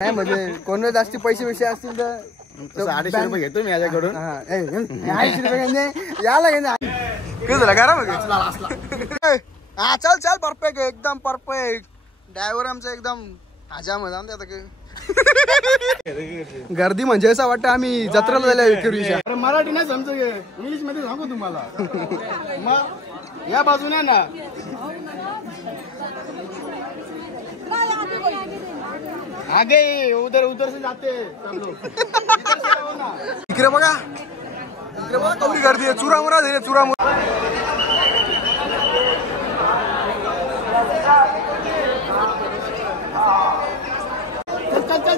नाही म्हणजे कोणाला जास्त पैसे असतील तर 250 रुपये घेतो मी याच्याकडून. 80 रुपये याला कसं झालं करा मग. हा चल चल परफेक्ट एकदम परफेक्ट. ड्रायव्हर आमचा एकदम हजाम गर्दी म्हणजे असं वाटतं आम्ही जत्रेला झाल्या. मराठी नाही समज इंग्लिश मध्ये सांगू तुम्हाला. मग या बाजूने ना आगे उधर उधर से जाते सब लोग. इकडे बघा कवडी गर्दी आहे. चुरामुरा झाले चुरामुरा.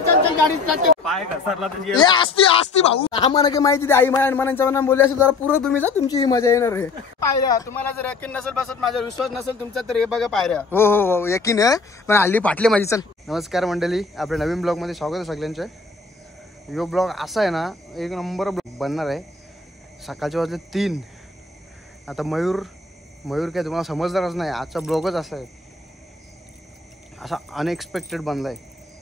चल गाडी पाय घसरला असती भाऊ. आम्हाला काही माहिती आई मनांच्या मनात बोलले असेल जरा पुरं तुम्ही जा तुमची मजा येणार आहे. पायऱ्या तुम्हाला जर यकीन नसेल बसत माझ्यावर विश्वास नसेल तुमचा तर हे बघा पायऱ्या. हो हो हो यकीन आहे पण हल्ली फाटले माझी. चल नमस्कार मंडळी आपल्या नवीन ब्लॉग मध्ये स्वागत आहे सगळ्यांचं. यो ब्लॉग असा आहे ना एक नंबर ब्लॉग बनणार आहे. सकाळचे वाजले 3. आता मयूर काय तुम्हाला समजणारच नाही. आजचा ब्लॉगच असा आहे असा अनएक्सपेक्टेड बनलाय.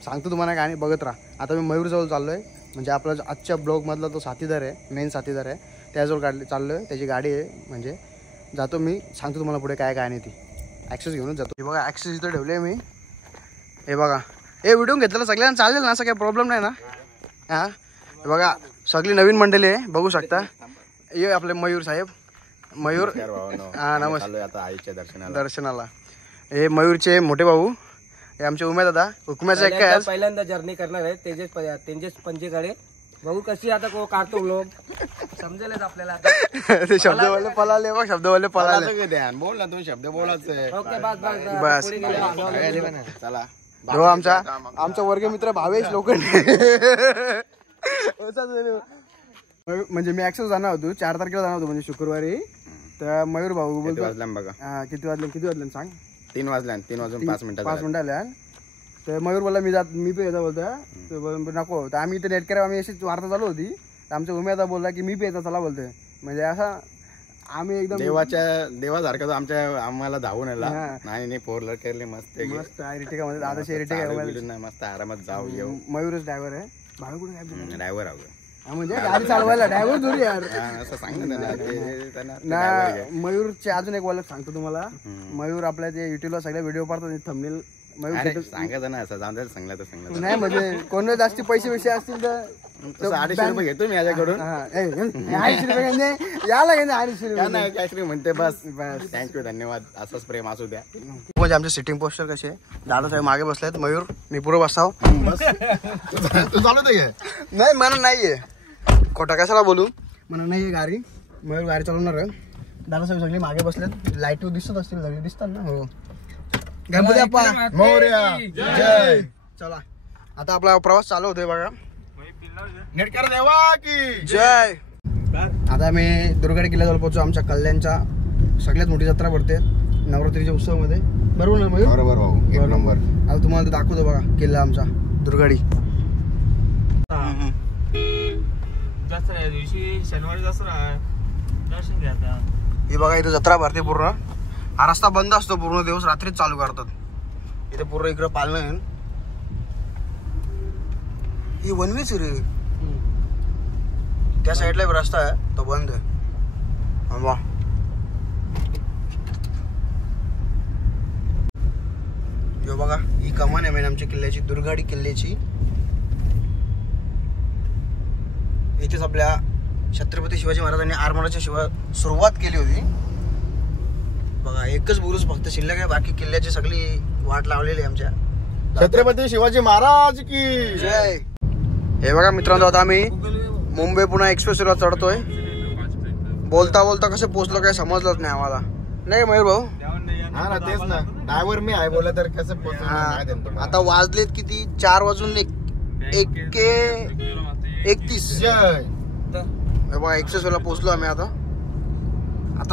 सांगतो तुम्हाला गाणी बघत राहा. आता मी मयूरजवळ चाललो आहे म्हणजे आपला आजच्या ब्लॉगमधला तो साथीदार आहे मेन साथीदार आहे त्याजवळ चाललो आहे. त्याची गाडी आहे म्हणजे जातो मी सांगतो तुम्हाला पुढे काय नाही. ती ॲक्सेस घेऊनच जातो. हे बघा ॲक्सेस इथं ठेवले आहे मी. हे बघा हे व्हिडिओ घेतलेला सगळ्यांना चालेल ना असं काही प्रॉब्लेम नाही ना. हां हे बघा सगळी नवीन मंडळी आहे बघू शकता. ये आपले मयूर साहेब. मयूर हां नमस्कार. आता आईच्या दर्शनाला हे मयूरचे मोठे भाऊ हे आमचे उमेद दादा हुकम्याचा एक काय पहिल्यांदा जर्नी करणार आहे तेजस पंचेकडे. बघू कशी आता को काढतो लोक समजेलच आपल्याला. ते शब्दवाले पळाले बघ शब्दवाले पळाले. बोल ना तुम्ही शब्द बोलायचं. ओके बस चला हो आमचा वर्गमित्र भावेश लोखंडे. म्हणजे मी ऍक्सेस जाणार होतो 4 तारखेला जाणार होतो म्हणजे शुक्रवारी. तर मयूर भाऊ बोलतो बघा किती वाजले सांग. 3 वाजल्या 3 वाजून 5 मिनिटं आल्या. तर मयूर बोलला मी पण येता बोलतोय नको. तर आम्ही इथे नेट करा आम्ही अशीच वार्ता चालू होती. तर आमच्या उमेदा बोलला की मी पण येता चला बोलतोय. म्हणजे असा आम्ही एकदम देवासारखा आम्हाला धावून आला. नाही 4 व्हीलर केली मस्त एरिटिका मध्ये दादाची एरिटिका मस्त आरामात जाऊ येऊ. मयूरच ड्रायव्हर आहे. भाऊ कुठे काय ड्रायव्हर आहो म्हणजे गाडी चालवायला ड्रायव्हर जोरी यार असं सांगितलं ना. मयूरचे अजून एक ओळख सांगतो तुम्हाला. मयूर आपल्या जे युट्यूबला सगळे व्हिडिओ पाहतात थंबनेल मयूर सांगायचं ना असं जाऊन सांगलं नाही म्हणजे कोणाला जास्त पैसे असतील तर 250 रुपये घेतो मी याच्याकडून. 80 रुपये याला 80 रुपये काहीतरी म्हणते बस बस. थँक्यू धन्यवाद. असंच प्रेम असू द्या. म्हणजे आमचे सिटिंग पोस्टर कसे दादा साहेब मागे बसलेत. मयूर मी पुढे बसाव. तू चालू नाही मला नाहीये खोटा कशाला बोलू मला नाहीये गाडी. मयूर गाडी चालवणार आहे. दादा साहेब सगळे मागे बसलेत. लाईट दिसत असतील सगळे दिसतात ना. हो गणपती बाप्पा मोरया जय. चला आता आपला प्रवास चालू होतोय बघा. नेटकर देवा की जय. आता आम्ही दुर्गाडी किल्ल्याजवळ पोहोचू. आमच्या कल्याणच्या सगळ्यात मोठी जत्रा भरते नवरात्रीच्या उत्सवामध्ये बरोबर ना मयूर. बरोबर भाऊ एक नंबर. आता तुम्हाला दाखवतो बघा किल्ला आमचा दुर्गाडी. दिवशी शनिवारी दर्शन घ्या. हे बघा इथे जत्रा भरते पूर्ण. हा रस्ता बंद असतो पूर्ण दिवस रात्रीच चालू करतात. इथे पूर्ण इकडं पालणं आहे. ही वनवेच रे. त्या साईडला एक रस्ता आहे तो बंद आहे. जो बघा ही कमान आहे मेन आमच्या किल्ल्याची दुर्गाडी किल्ल्याची. इथेच आपल्या छत्रपती शिवाजी महाराजांनी आरमाराची सुरुवात केली होती. बघा एकच बुरुज फक्त शिल्लक आहे. बाकी किल्ल्याची सगळी वाट लावलेली आहे आमच्या छत्रपती शिवाजी महाराज की जय. हे बघा मित्रांनो आता आम्ही मुंबई पुणे एक्सप्रेसला चढतोय. बोलता बोलता कसं पोहोचलो काय समजलंच नाही आम्हाला. नाही मयूर भाऊ. हा ना तेच ना ड्रायव्हर मी आहे बोला तर कसं पोहोचलो. आता वाजलेत किती 4 वाजून 1:31. बघा एक्सप्रेसला पोहोचलो आम्ही. आता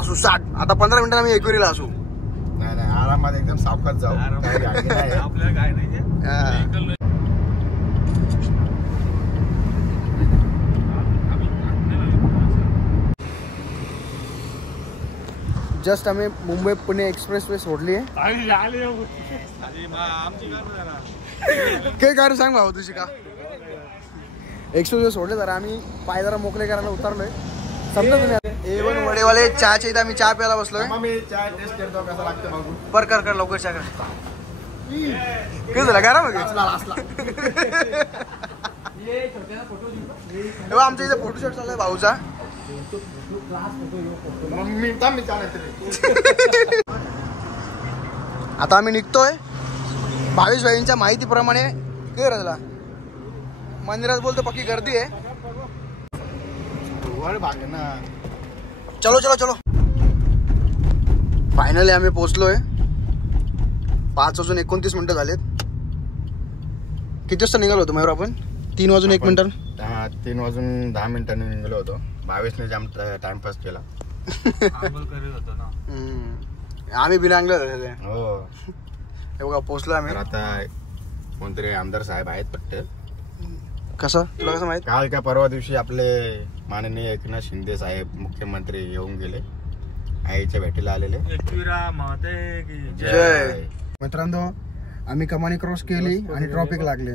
सुसाट आता 15 मिनिटांनी आम्ही एकविरीला असू. नाही आरामात एकदम सावकाश जाऊ. आपल्याला काय नाही. जस्ट आम्ही मुंबई पुणे एक्सप्रेस वे सोडली आहे. काय करू सांग भाऊ तुझी का एक्सपोजर सोडले जरा आम्ही पाय जरा मोकळे करायला उतरलोय समजा तुम्ही A1 वडेवाले चहाच्या इथं आम्ही चहा प्यायला बसलोय मी चहा टेस्ट करतो कसा लागतं बघू कर लवकर चहा कर काय झालं करा मग आमच्या इथे फोटोशूट चाललाय भाऊचा आता आम्ही निघतोय 22 भाईंच्या माहितीप्रमाणे काय राहिला मंदिरात बोलतो पक्की गर्दी आहे चलो फायनली आम्ही पोहोचलोय 5:29 झालेत किती वाजता निघालो होतो मयूर आपण 3:01 3:10 निघालो होतो 22ने जाम टाइमपास केला आम्ही बिनांगलो झालेले हो हे बघा पोहोचलो आम्ही आता कोणतरी आमदार साहेब आहेत पट्टे कसं तुला कसं माहित काल का परवा दिवशी आपले माननीय एकनाथ शिंदे साहेब मुख्यमंत्री येऊन गेले आईच्या भेटीला आलेले जय मित्रांनो आम्ही कमानी क्रॉस केली आणि ट्रॉफिक लागले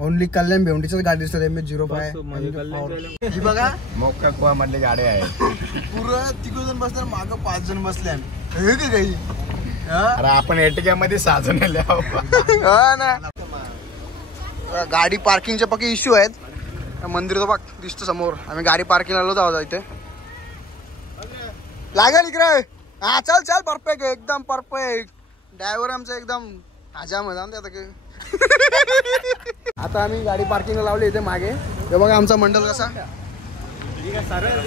ओनली कल्याण भेवंडीचीच गाडी दिसत MH05 ही बघा मोक्का कुवा मधली गाडी आहे पुरं 3 जण बसणार माग 5 जण बसल्या हे काय काही अरे आपण एर्टिगा मध्ये 6 जण ना गाडी पार्किंगचे पक्के इश्यू आहेत मंदिर तो बघ दिसतो समोर आम्ही गाडी पार्किंग आलो होतो इथे लागेल इकडे हा चल परफेक्ट एकदम परफेक्ट ड्रायव्हर आमचा एकदम हजाम आता आता आम्ही गाडी पार्किंगला लावली इथे मागे हे बघा आमचा मंडळ कसा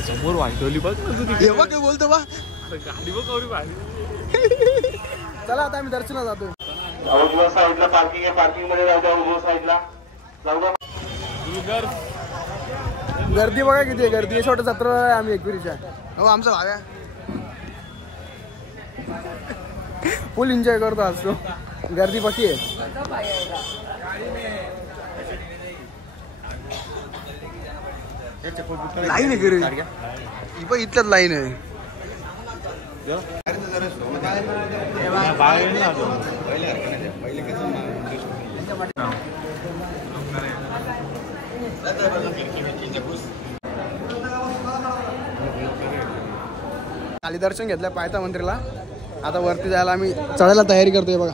समोर वाटवली बघ बघ बोलतो बा गाडी बघ चला आता आम्ही दर्शनाला जातो उजव्या साईडला पार्किंग आहे पार्किंग मध्ये जाऊ द्या उजव्या साईडला जाऊ द्या गर्दी बघा किती आहे गर्दी छोटं जत्रा आहे आम्ही एकविरीच्या हो आमचा भाव्या फुल एन्जॉय करतो असतो गर्दी बाकी आहे लाईन आहे घरी ही पण इथल्याच लाईन आहे खाली दर्शन घेतलं पायथा मंदिराला आता वरती जायला आम्ही चढायला तयारी करतोय बघा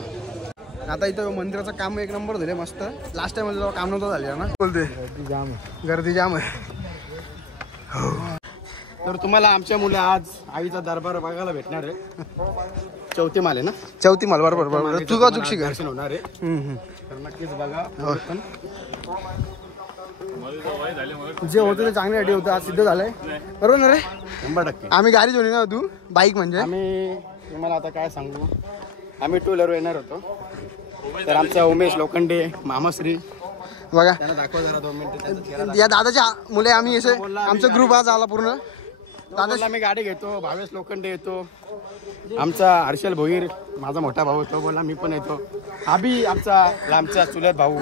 आता इथं मंदिराचं काम एक नंबर झाले मस्त लास्ट टाइम मध्ये काम नव्हतं झालं ना बोलते गर्दी जाम आहे तर तुम्हाला आमच्या मुले आज आईचा दरबार बघायला भेटणार आहे चौथी माल आहे ना चौथी माल बरोबर तू का चुकशी दर्शन होणार आहे तर नक्कीच बघा जे होतं ते चांगले रेडी होतं आज सिद्ध झालंय बरोबर ना रे 100% आम्ही गाडी घेऊन येणार तू बाईक म्हणजे आम्ही तुम्हाला आता काय सांगू आम्ही 2 व्हीलर येणार होतो तर आमचा उमेश लोखंडे मामाश्री बघा त्यांना दाखवा जरा 2 मिनिटं या दादाच्या मुले आम्ही असे आमचा ग्रुप आज आला पूर्ण दादा मी गाडी घेतो भावेश लोखंडे येतो आमचा हर्षल भोईर माझा मोठा भाऊ तो बोला मी पण येतो आबी आमचा चुलत भाऊ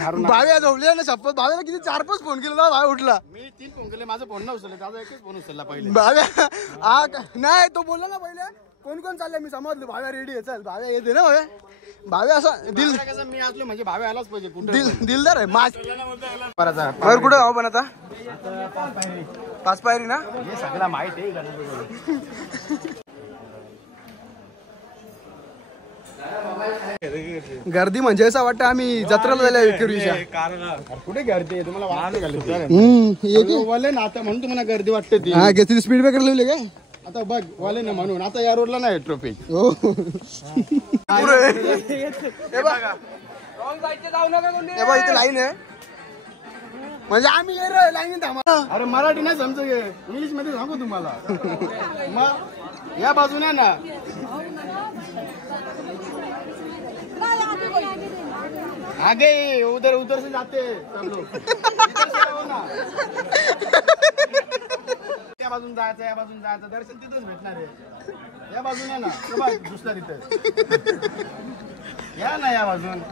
भाव्या झोपले ना शपथ भाव्याला किती 4-5 फोन केला ना भाव उठला मी 3 फोन केले माझा फोन नव्हता दादा एकच फोन उचलला पहिले भाव्या नाही तो बोलला ना पहिले कोण चाललंय मी समजलो भाव्या रेडी आहे चल भाव्या येते ना भाव्या असं दिल मी असलो म्हणजे भावे आलाच पाहिजे दिलदार आहे माझ वर कुठं भाऊ पण आता 5 पायरी ना हे सगळं माहित आहे गर्दी म्हणजे असं वाटतं आम्ही जत्रेला झाल्या विक्रीच्या कुठे गर्दी आहे तुम्हाला वाले ना आता म्हणून तुम्हाला गर्दी वाटते ती हा किती स्पीड ब्रेकर लावले काय आता बघ वाले ना म्हणून आता या रोडला नाही ट्रॉफिक हो इथे लाईन आहे म्हणजे आम्ही लाईन थांबा अरे मराठी नाही समज इंग्लिश मध्ये सांगू तुम्हाला मग या बाजूने ना आगे उधर उधर से जाते सब लोग त्या बाजून जायचं या बाजून जायचं दर्शन तिथंच भेटणार आहे या बाजून या ना दुसऱ्या तिथं या ना या बाजून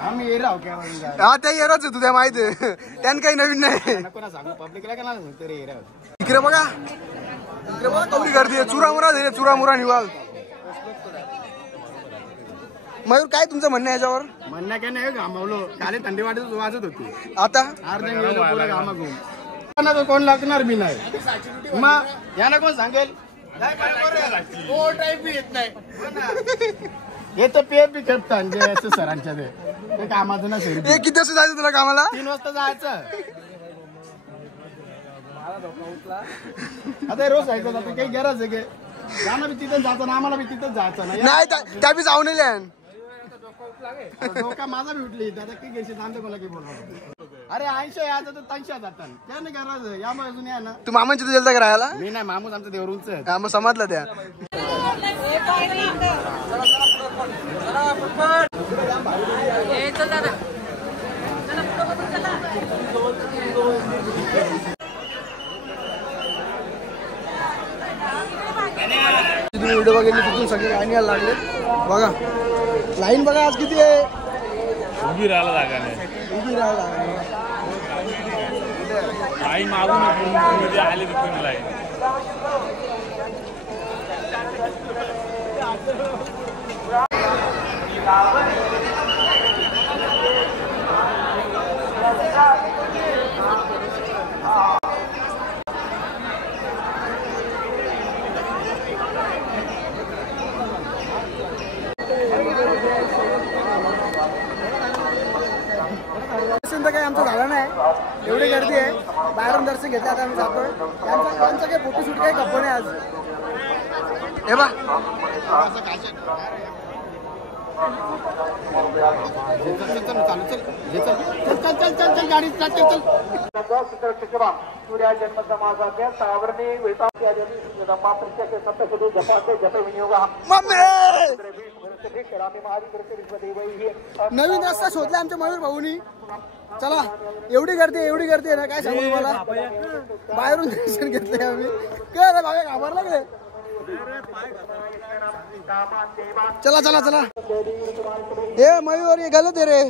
आम्ही येरा हो क्या बाजून जायचं हा त्या येराच आहे तुझ्या माहिती आहे त्यानं काही नवीन नाही नको ना सांगू पब्लिकला का नाही सांगते रे येरा इकडे बघा कवडी गर्दी आहे चुरामुरा चुरामुरा निवाल मयूर काय तुमचं म्हणणं आहे याच्यावर? म्हणणं काय नाही घामावलो, खाली थंडी वाजत होती, आता अर्धा गेलो पुढे घामाघूम. कोण लागणार बी नाही, मग याला कोण सांगेल? हे तर पे बी खेळतात सरांच्या ते कामाचं ना सर. किती वाजता जायचं तुला कामाला? 3 वाजता जायचं. आता रोज ऐकत आता काही गरज आहे की जाणं बी तिथं जायचं ना, आम्हाला बी तिथंच जायचं नाही त्या बी जाऊ नये. डोका माझा बी उठली आता काही घ्यायची आमचं कोणा काही बोलणार. अरे 80 यायचं तर 300 जातात, त्या नाही गरज या मग अजून या ना. तू मामांची तुझ्या का राहायला? मी नाही, मामूस आमचं देवरूलच आहे. हा मग समजलं त्या. व्हिडिओ बघितली तिथून सगळे लाईन यायला लागले. बघा लाईन बघा आज किती आहे. उभी राहायला जागा नाही, उभी राहायला लागली. काही मागून आले तिथून लाईन. दर्शन तर काही आमचं झालं नाही, एवढी गर्दी आहे. बाहेरून दर्शन घेतलं, आता आम्ही जातोय. त्यांचं काही फोटोशूट काही गप्प नाही आज. हे बा गाडी चल. नवीन रस्ता शोधला आमच्या मयूर भाऊनी. चला एवढी गर्दी आहे ना, काय सांगू तुम्हाला. बाहेरून दर्शन घेतलंय आम्ही. काय बाबा घाबरला काय? चला चला चला. हे मयूर ये गलत आहे रे,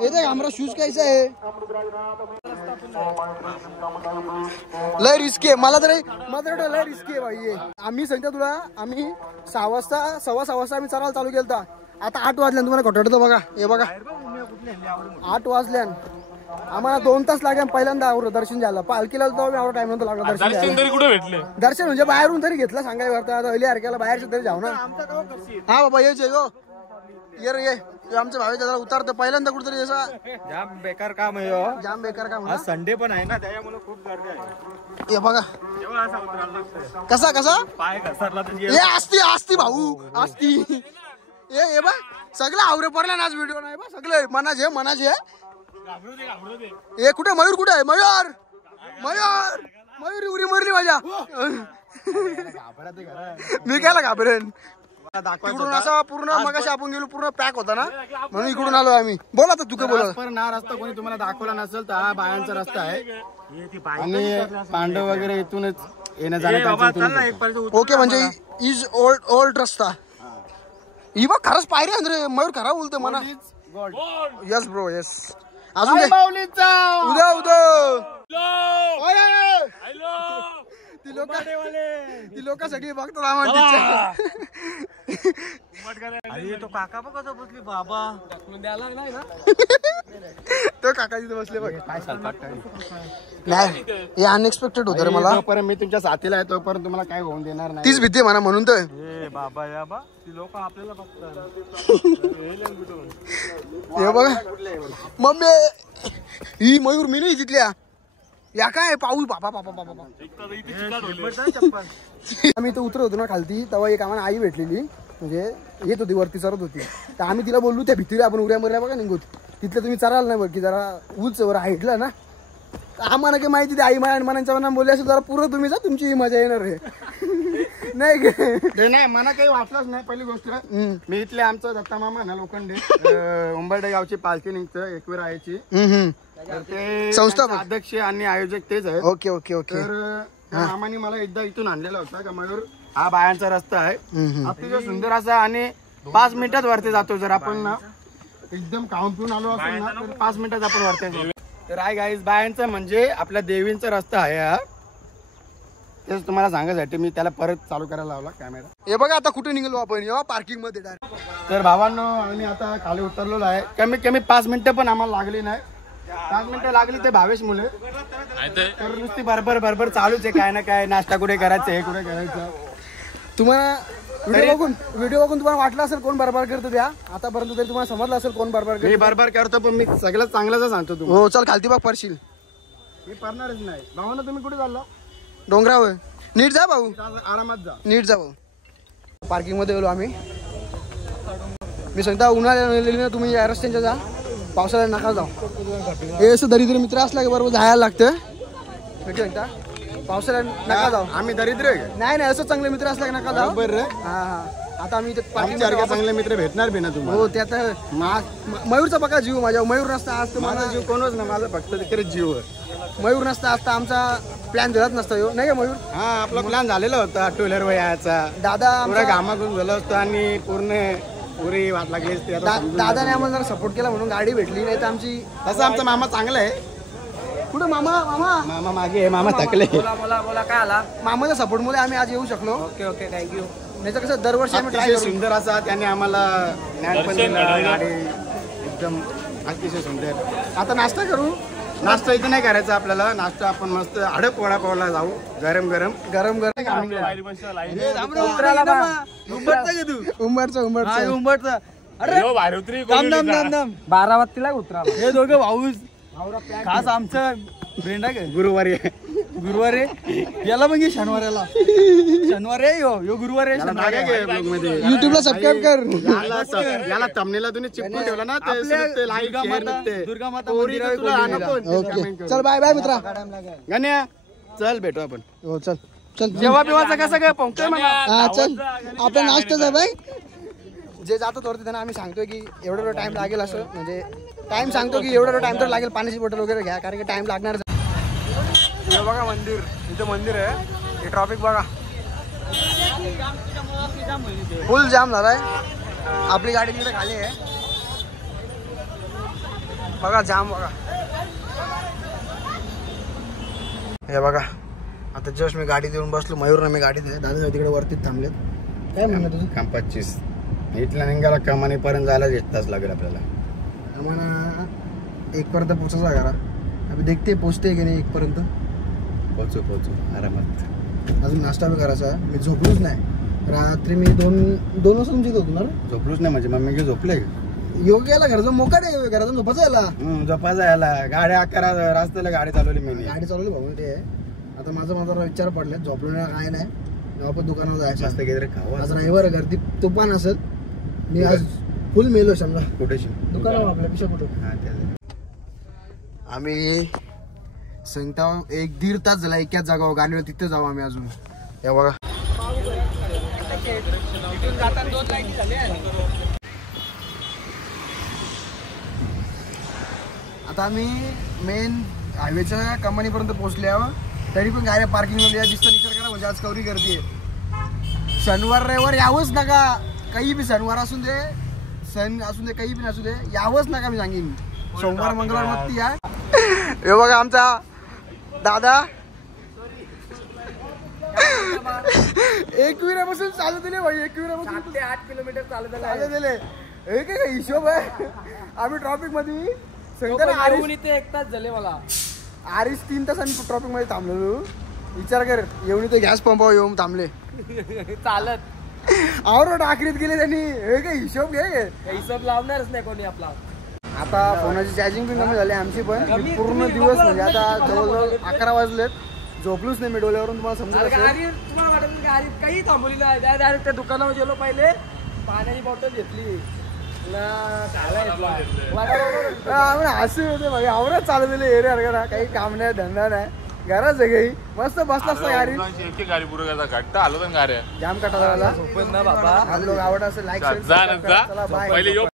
ये देख हमारा शूज कैसा है. लय रिस्की आहे. मला तर लय रिस्की आहे भाई हे. आम्ही सांगतो तुला, आम्ही 6 वाजता 6:15 वाजता आम्ही चरायला चालू केलता. आता 8 वाजल्यान तुम्हाला खोटवतो बघा. हे बघा 8 वाजल्यान आम्हाला 2 तास लागेल पहिल्यांदा दर्शन झालं. पालखीला एवढा टाइम नंतर लागला दर्शन तरी कुठे भेटले? दर्शन म्हणजे बाहेरून तरी घेतलं सांगायला करता. आता अली हरक्याला बाहेरचं तरी जाऊ ना. हा बाबा यायचे गो ये रे ये. आमच्या भावी दादा उतारतं पहिल्यांदा कुठेतरी असा. जाम बेकार काम आहे, जाम बेकार काम. आज संडे पण आहे ना, त्यामुळे खूप गर्दी आहे. हे बघा कसा पाय घसरला तर हे असती भाऊ असती. हे बा सगळं आवरे पडला ना आज व्हिडिओ नाही बा. सगळे मनाचे हे कुठे मयूर कुठे आहे? मयूर उरी मरली माझ्या. मी कायला घाबरेन. इकडून असा पूर्ण मगाशी आपण गेलो पूर्ण पॅक होता ना, म्हणून इकडून आलो आम्ही. बोला आता तू काय बोला. ना रस्ता कोणी तुम्हाला दाखवला नसेल तर हा बायांचा रस्ता आहे आणि पांडव वगैरे इथूनच येणं जाणं. ओके म्हणजे इज ओल्ड रस्ता. ही बघ खरंच पायरी आहे मयूर खरा बोलतो म्हणा. Yes bro yes. अजून उद्या ती लोक सगळी बघतात आम्हाला. तो काका बघ कसं बसली बाबा. तो काका तिथे बसले बघ. नाही हे अनएक्सपेक्टेड होतं रे मला. जोपर्यंत मी तुमच्या साथीला आहे तोपर्यंत तुम्हाला काय होऊन देणार नाही. तीच भीती म्हणा म्हणून तर. बाबा या बा ती लोक आपल्याला बघतात. हे बघा मम्मी ही मयूर मी नाही तिथल्या या काय पाऊस बाबा. आम्ही इथं उतरत होतो ना खालती, तेव्हा एक आम्हाला आई भेटलेली, म्हणजे येत होती वरती चरत होती. तर आम्ही तिला बोललो त्या भीतीला आपण उड्या मरल्या बघा निघूत तिथलं तुम्ही चराल नाही बघ की जरा उंच वर हाईटला ना. आम्हाला काही माहिती आई मनाच्या मनात बोलली असेल जरा पुरं तुम्ही जा, तुमची ही मजा येणार आहे. नाही मला काही वाटलंच नाही. पहिली गोष्ट मी इथले आमचं दत्ता मामा ना लोखंडे उंबरडे गावची पालखी निघतं एकवीर आयची, तर ते संस्थापक अध्यक्ष आणि आयोजक तेच आहेत. Okay okay okay. तर मामानी मला एकदा इथून आणलेला होता का मयूर हा बायांचा रस्ता आहे अतिशय सुंदर असा आणि 5 मिनिटात वरती जातो. जर आपण ना एकदम खाऊन पिऊन आलो असेल ना तर 5 मिनिटात आपण वरती जातो. तर हाय गाईज बायांचा म्हणजे आपल्या देवींचा रस्ता आहे हा. तेच तुम्हाला सांगायसाठी मी त्याला परत चालू करायला लावला कॅमेरा. हे बघा आता कुठे निघालो आपण, पार्किंग मध्ये डायरेक्ट. तर भावांनो आम्ही आता खाली उतरलेलो आहे. कमीत कमी 5 मिनिटं पण आम्हाला लागली नाही. 5 मिनिटं लागली ते भावेश मुले. तर नुसती बरोबर चालूच आहे, काय ना काय नाश्ता कुठे करायचं, हे कुठे करायचं. तुम्हाला व्हिडिओ बघून तुम्हाला वाटलं असेल कोण बरोबर करतो त्या आतापर्यंत तरी तुम्हाला समजलं असेल कोण बरोबर मी बरोबर करतो, पण मी सगळं चांगलंच सांगतो तुम्ही. हो चल खालती बघ पडशील. मी पडणारच नाही. भावांनो तुम्ही कुठे चालला? डोंगरावर नीट जा भाऊ, आरामात जा. नीट जा भाऊ. पार्किंग मध्ये गेलो आम्ही. मी सांगता उन्हाळ्यात तुम्ही या रस्त्यांच्या जा, पावसाळ्यात नका जाऊ. हे असं दरिद्र मित्र असला की बरोबर जायला लागतं. सांगता पावसाळ्यात नका जाऊ. आम्ही दरिद्र आहे का? नाही असं चांगले मित्र असला की नका जाऊ. बरोबर रे. हा. आता आम्ही आमच्यासारखे चांगले मित्र भेटणार बी ना तुम्हाला. हो त्यात मयूरचा बघा जीव माझ्या. मयूर नसता आज माझा जीव कोणच ना, माझा फक्त तिकडे जीव आहे. मयूर नसता असता आमचा प्लॅन झालाच नसता हो, नाही का मयूर? हा आपला प्लॅन झालेला होता टू व्हीलर यायचा. दादा पुरा घामाघूम झालं असतं आणि पुरी वाट लागली असती. आता समजून दादाने आम्हाला जरा सपोर्ट केला म्हणून गाडी भेटली, नाही तर आमची. तसं आमचा मामा चांगला आहे. कुठं मामा मामा मागे आहे, मामा थकले. बोला काय आला. मामाच्या सपोर्टमुळे आम्ही आज येऊ शकलो. Okay thank you. नाही तर कसं दरवर्षी आम्ही ट्राय अतिशय करू. सुंदर असा त्याने आम्हाला ज्ञान पण दिलं. गाडी एकदम अतिशय सुंदर. आता नाश्ता करू. नाश्ता इथं नाही करायचा आपल्याला. नाश्ता आपण मस्त हडप वडापावला जाऊ, गरम गरम उंबरचा अरे भारी उतरी 12 उतरा. हे दोघं भाऊच खास आमचं फ्रेंड आहे. गुरुवारी गुरुवार याला मग शनिवार गुरुवार युट्यूबला सबस्क्राईब कर. याला तमनेला तुम्ही चिपकून ठेवला ना, दुर्गा माता ओके चल बाय मित्रा. गण्या चल भेटू आपण. हो चल चल. जेव्हा बिवाचं कसं काय पोहतोय मला. हा चल आपण नाश्ता बाय. जे जातो तर त्यांना आम्ही सांगतोय की एवढा टाइम लागेल, असं म्हणजे टाइम सांगतो की एवढा टाइम तर लागेल. पाण्याची बॉटल वगैरे घ्या कारण की टाइम लागणार. हे बघा मंदिर, इथं मंदिर आहे. हे ट्रॉफिक बघा फुल जाम झालाय. आपली गाडी तिथे खाली आहे बघा. जाम बघा. हे बघा आता जस्ट मी गाडी देऊन बसलो. मयूरने मी गाडी दिली. दादा तिकडे वरतीच थांबलेत. काय म्हणणं तुझं? काम 25 इथल्या निघाला कमानीपर्यंत जायला 1 तास लागेल आपल्याला. आम्हाला 1 पर्यंत पोचायचा घरा. अभी देखते पोचते की नाही 1 पर्यंत. पोचू आरामात. अजून नाश्ता बी करायचा. मी झोपलोच नाही रात्री. मी 2 वाजता तुमच्या इथं होतो ना. झोपलोच नाही म्हणजे मम्मी की झोपले. योग याला घराचं मोकाट आहे. घरातून झोपायचं याला. झोपायचा याला. गाड्या 11 रस्त्याला गाडी चालवली मी. गाडी चालवली भाऊ ते. आता माझा विचार पडला झोपलो नाही काय नाही. आपण दुकानावर जायचं जास्त काहीतरी खावं. आज रविवार गर्दी तुफान असेल. मी आज फुल मेलो समजा. कुठे दुकानावर आपल्या पिशा कुठं. आम्ही सांगता 1-1.5 तास झाला एकाच जागा गाडीवर. तिथे जाऊ आम्ही अजून. हे बघा आता आम्ही मेन हायवेच्या कंपनीपर्यंत पोहोचल्यावर तरी पण गाड्या पार्किंग मध्ये दिसतं. विचार करा म्हणजे आज कवरी गर्दी आहे. शनिवार रविवार यावंच नका. काही बी शनिवार असून दे, सण असून दे, काही बी नसू दे, यावंच नका. मी सांगेन सोमवार मंगळवार मग या. हे बघा आमचा दादा 21 चालू दिले भाई. 21 ते 8 किलोमीटर चालू चालू दिले. हे काय हिशोब आहे. आम्ही ट्रॉफिक मध्ये सांगता इथे 1 तास झाले मला. 3 तास आम्ही ट्रॉफिक मध्ये थांबलो. विचार कर. येऊन इथे गॅस पंपावर येऊन थांबले चालत. और आखरीत गेले त्यांनी. हे काय हिशोब घे. हिशोब लावणारच नाही कोणी आपला. आता फोनाची चार्जिंग पण कमी झाली आमची पण. पूर्ण दिवस म्हणजे आता जवळजवळ 11 वाजलेत. झोपलोच नाही मी. डोल्यावरून तुम्हाला समजत असेल. तुम्हाला वाटत गाडीत काही थांबवली नाही. डायरेक्ट त्या दुकानावर गेलो. पहिले पाण्याची बॉटल घेतली. हसू होते भाई. आवरच चालू दिले एरिया करा. काही काम नाही, धंदा नाही, घराच आहे काही. मस्त बसला असता गाडी. गाडी पुढे घट्ट आलो गाड्या जाम कटा झाला. बाबा आज लोक आवडत असेल लाईक बाय.